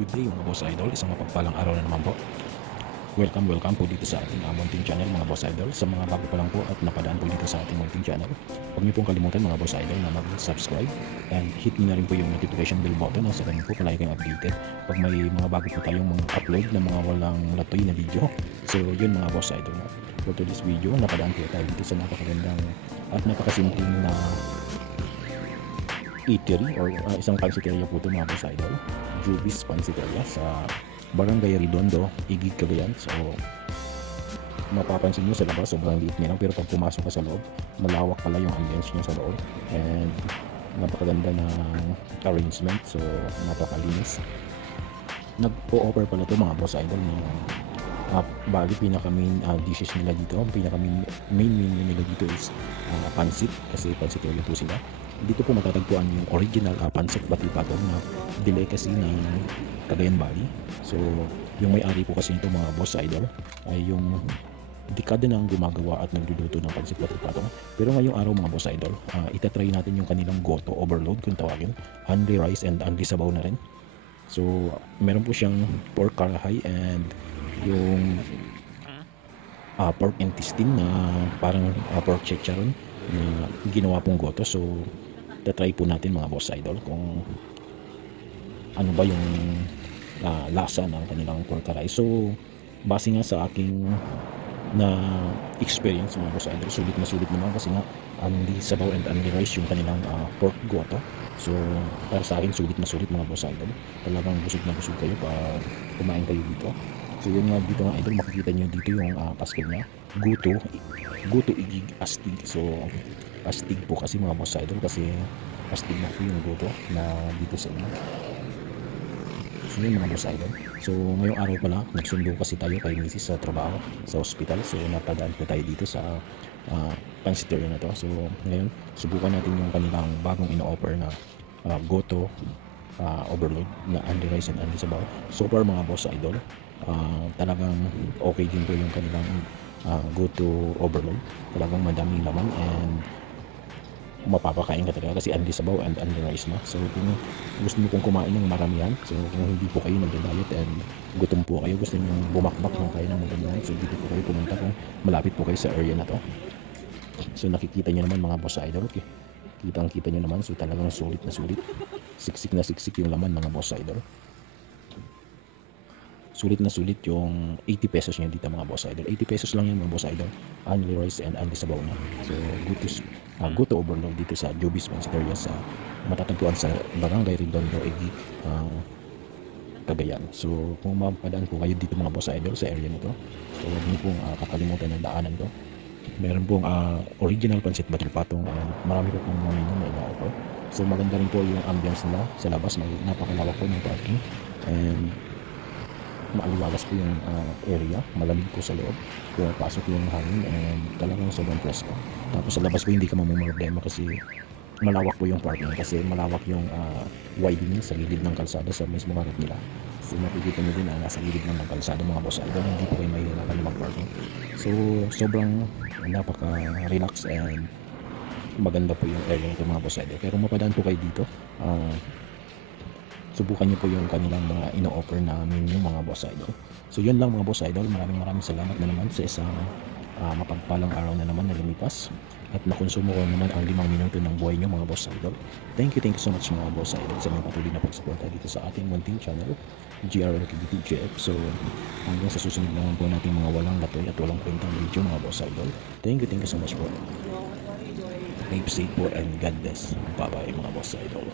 Good day mga boss idol, isang mapagpalang araw na naman po. Welcome po dito sa ating munting channel mga boss idol. Sa mga bago pa lang po at napadaan po dito sa ating munting channel, huwag niyo pong kalimutan mga boss idol na mag-subscribe and hit niyo na rin po yung notification bell button sa kanya po palagi kayong updated pag may mga bago po tayong mga upload na mga walang latoy na video. So yun mga boss idol, for today's video napadaan po tayo dito sa napakagandang at napakasimpleng na eatery or isang pansiteria po ito mga boss idol, Juby's Pansiteria sa Barangay Redondo, Igig, Cagayan. So mapapansin nyo sa labas sobrang liit niya lang, pero pag pumasok ka sa loob malawak pala yung ambience niya sa loob and napakaganda ng arrangement, so napakalinis. Nag-o-offer pala ito mga boss idol ng bali pinaka main dishes nila dito, pinaka main menu nila dito is pansit, kasi pansiteria po sila. Dito po matatagpuan yung original pancit battle patong na delicacy ng Cagayan Valley. So yung may-ari po kasi nito mga boss idol ay yung dekada nang gumagawa at nagluluto ng pancit battle patong. Pero ngayong araw mga boss idol, itatry natin yung kanilang goto overload kung tawagin, only rice and only sabaw na rin. So meron po siyang pork karahay and yung pork intestine na parang pork chicharon na ginawa pong goto. So tatry po natin mga boss idol kung ano ba yung lasa ng kanilang pork rice. So base nga sa aking na experience mga boss idol, sulit na sulit naman kasi nga only sabaw and only rice yung kanilang pork goto. So para sa akin sulit na sulit mga boss idol, talagang busog na busog kayo pag kumain kayo dito. So yun nga dito nga idol, makikita nyo dito yung pastel niya, Guto Igig Astig. So astig po kasi mga boss idol, kasi astig na po yung goto na dito sa inyo. So yun mga boss idol, so ngayong araw pala nagsundo kasi tayo kay Mrs. sa trabaho sa hospital. So napadaan po tayo dito sa pansiteria na to. So ngayon subukan natin yung kanilang bagong ino-offer na goto overload na only rice and only sabaw. So far mga boss idol, talagang okay din po yung kanilang goto overload. Talagang madaming laman and mapapakain ka talaga kasi only sabaw and only rice na. So kung gusto mo pong kumain ng maramihan, so kung hindi po kayo nagda-diet and gutom po kayo, gusto niyo bumakbak ng kain ng maramihan, so dito po kayo pumunta kung malapit po kayo sa area na to. So nakikita niyo naman mga boss idol, okay, kitang-kita niyo naman, so talagang sulit na sulit, siksik na siksik yung laman mga boss idol. Sulit na sulit yung 80 pesos niya dito mga boss idol. 80 pesos lang yan mga boss idol, only rice and only sabaw na. So goto overload dito sa Juby's Pansiteria sa matatagpuan sa Barangay Redondo, Igig, Cagayan. So kung mapadaan po kayo dito mga boss idol sa area nito, so huwag niyo pong kakalimutan ng daanan to. Meron pong original pancit battle patong and marami po pong mga menu na ina-offer. So maganda rin po yung ambience nila sa labas, napakalawak po ng parking and maaliwalas po yung area, malamig po sa loob, pumapasok yung hangin and talagang sobrang presko. Tapos sa labas po hindi ka mamumroblema kasi malawak po yung parking, kasi malawak yung widening sa gilid ng kalsada sa mismo harap nila. So makikita nyo din na nasa gilid ng kalsada mga boss idol, hindi po kayo mahihirapan na mag-parking. So sobrang napaka-relax and maganda po yung area nito mga boss idol. Pero mapadaan po kayo dito, subukan nyo po yung kanilang mga ino-offer na menu mga boss idol. So yun lang mga boss idol, maraming salamat na naman sa isang mapagpalang araw na naman na lumipas at nakonsumo ko naman ang 5 minuto ng buhay nyo mga boss idol. Thank you so much mga boss idol sa mga patuloy na pagsuporta dito sa ating munting channel, GRLKBTGF. So hanggang sa susunod naman po natin mga walang latoy at walang kwentang video mga boss idol. Thank you so much po. Keep safe po and God bless. Bye bye mga boss idol.